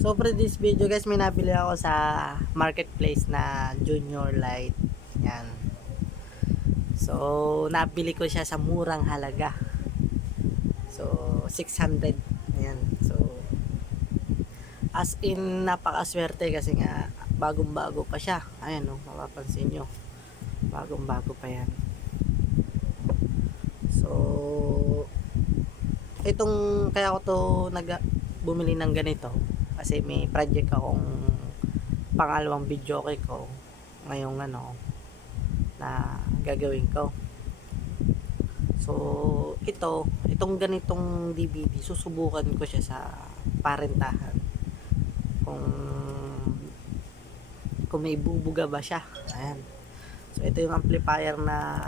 So for this video guys, may nabili ako sa marketplace na Junior Light. Yan. So nabili ko siya sa murang halaga. So 600. Yan. So as in napakaswerte kasi nga bagong bago pa siya. Ayan o, mapapansin nyo. Bagong bago pa yan. So itong kaya ko to bumili ng ganito kasi may project akong pangalawang video okay ko ngayong na gagawin ko. So itong ganitong DVD susubukan ko siya sa parentahan kung may bubuga ba siya. Ayan. So ito yung amplifier na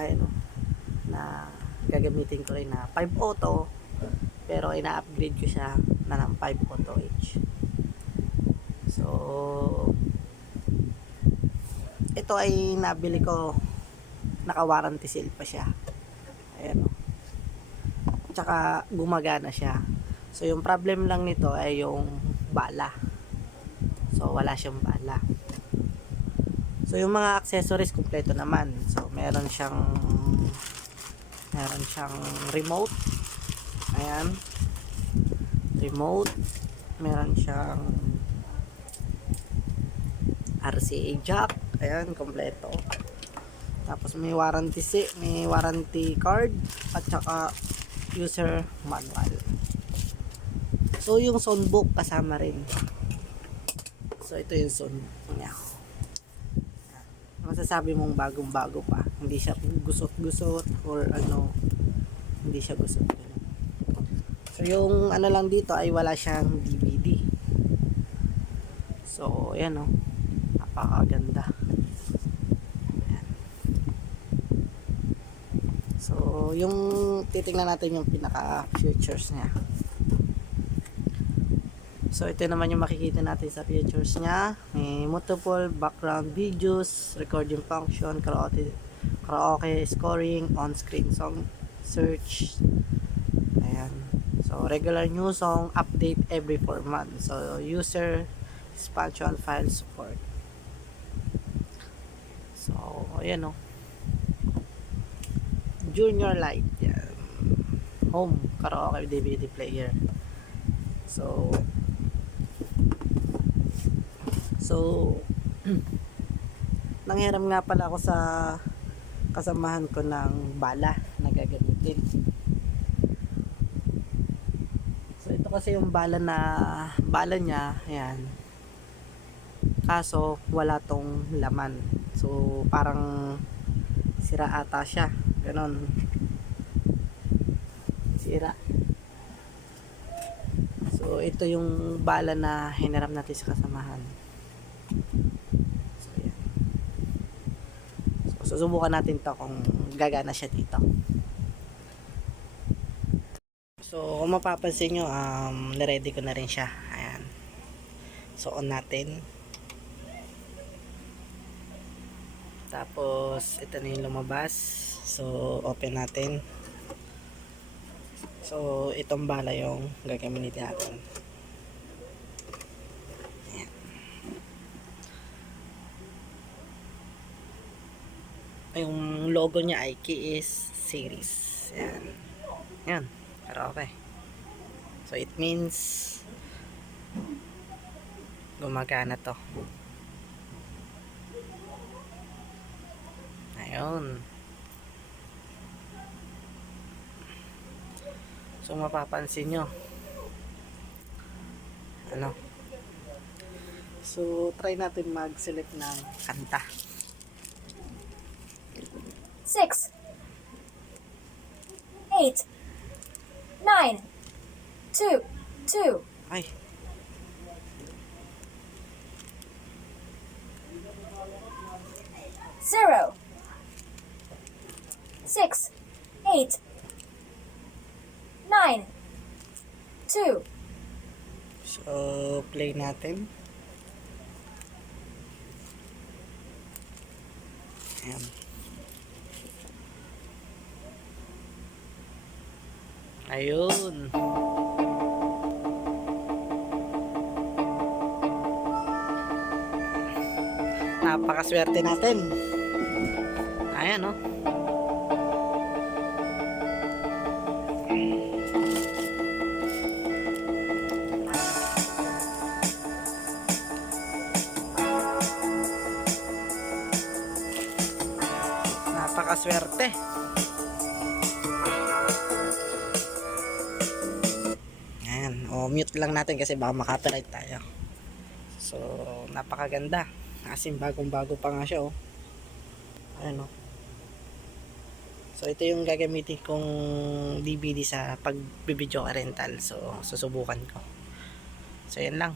ayan, na gagamitin ko rin na 5 auto, pero ina-upgrade ko siya na ng 5 auto H. So ito ay nabili ko, naka-warranty sale pa siya. Ayan o. Tsaka gumagana siya. So yung problem lang nito ay yung bala. So wala siyang bala. So yung mga accessories kumpleto naman. So meron siyang remote. Ayan. Remote. Meron siyang RCA jack. Ayan, kompleto. Tapos may warranty card at saka user manual. So yung soundbook kasama rin. So ito yung soundbook niya. Masasabi mong bagong-bago pa. Hindi siya gusot-gusot or hindi siya gusot. So yung lang dito ay wala siyang DVD. So ayan o. Napakaganda. Ayan. So yung titingnan natin yung pinaka features niya. So ito naman yung makikita natin sa features niya. May multiple background videos, recording function, karaoke scoring, on-screen song search. Ayan. So regular new song update every 4 months. So user expansion file support. So ayan o. Junior Light. Yan. Home karaoke DVD player. So nanghiram nga pala ako sa kasamahan ko ng bala na gagamitin. So ito kasi yung bala niya, ayan. Kaso wala tong laman. So parang sira ata siya. Ganon. Sira. So ito yung bala na hiniram natin sa kasamahan. Susubukan natin to kung gagana siya dito. So kung mapapansin nyo, na-ready ko na rin siya. Ayan. So on natin. Tapos ito na yung lumabas. So open natin. So itong bala yung gagamitin natin. Yung logo niya ay KS series. Ayan. Yan. Pero okay. So it means gumagana to. Ayun. So mapapansin nyo. So try natin mag-select ng kanta. 6, 8, 9, 2, 2. Ay. Zero, 6, 8, 9, 2. So play natin. Ayan. Ayun. napakaswerte natin. Ayan, oh. Napakaswerte. Ayan, o mute lang natin kasi baka makapiright tayo. So, napakaganda. As in, bagong-bago pa nga siya, oh. Ayan, oh. So, ito yung gagamitin kong DVD sa pagbibideo rental. So, susubukan ko. So, yan lang.